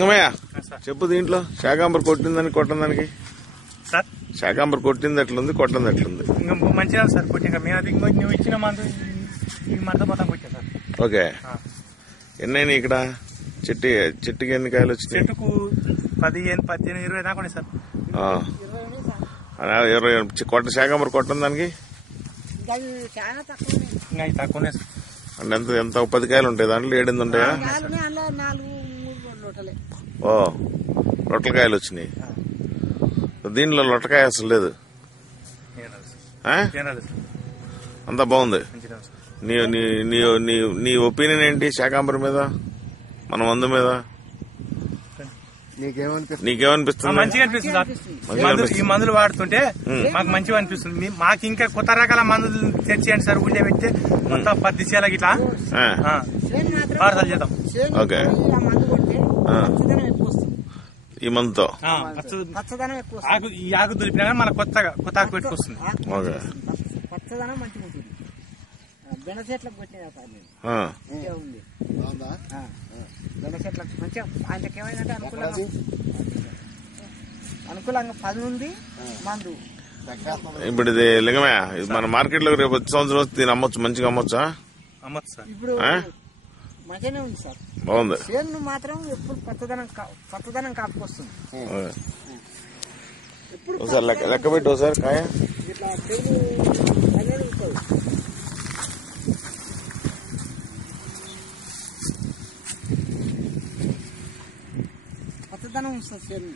లింగమయ్య చెప్పు, దీంట్లో శాకాంబర్ కొట్టిందని కొట్టడానికి సార్, శాకాంబర్ కొట్టింది ఎట్లుంది, కొట్టింది ఎట్లుంది? మంచిగా సార్ కొట్టింది. మేము నువ్వు ఇచ్చిన మందు ఈ మందు మొత్తం కొట్టాం సార్. ఓకే, ఎన్నైనా ఇక్కడ చెట్టుకి ఎన్ని కాయలు వచ్చినాయి? చెట్టుకు 15, 18, 20 దాకా ఉన్నాయి సార్. 20 కొట్ట శాకాంబర్ కొట్టం దానికి ఇంకా తక్కువనే సార్. అంటే ఎంత 10 కాయలు ఉంటాయి దాంట్లో? 7 ఉంటాయా? ఓ, లొట్టకాయలు వచ్చినాయి. దీనిలో లొట్టకాయ అసలు లేదు, అంతా బాగుంది. నీ ఒపీనియన్ ఏంటి శాకాంబర్ మీద, మన మందు మీద? నీకేమనిపిస్తుంది? మంచిగా అనిపిస్తుంది సార్. ఈ మందులు వాడుతుంటే మాకు మంచిగా అనిపిస్తుంది. మాకు ఇంకా కొత్త రకాల మందులు తెచ్చేయండి సార్. ఊళ్ళో పెడితే మొత్తం 10 చేలకి ఇట్లా పార్సల్ చేద్దాం. ఓకే, ఈ మందుతో ఈ ఆకు దులిపినా కానీ మన కొత్త ఆకు పెట్టుకొస్తుంది. పచ్చదనం మంచిగా ఉంటుంది. బెండ చెట్లకు కొట్టినా బెండ చెట్లకు మంచిగా ఆయనకి ఏమైందంటే అనుకూలంగా 10 ఉంది మందు. ఇప్పుడు ఇది లింగమే, మన మార్కెట్ లో రేపు వచ్చే సంవత్సరం వస్తే దీన్ని అమ్మొచ్చు, మంచిగా అమ్మొచ్చా? అమ్మచ్చు సార్. ఇప్పుడు మంచిగానే ఉంది సార్, బాగుంది. చేను మాత్రం ఎప్పుడు పచ్చదనం కాపుకొస్తుంది. ఒకసారి లెక్క పెట్టి ఒకసారి కాయ ఇట్లా పచ్చదనం వస్తుంది చేను.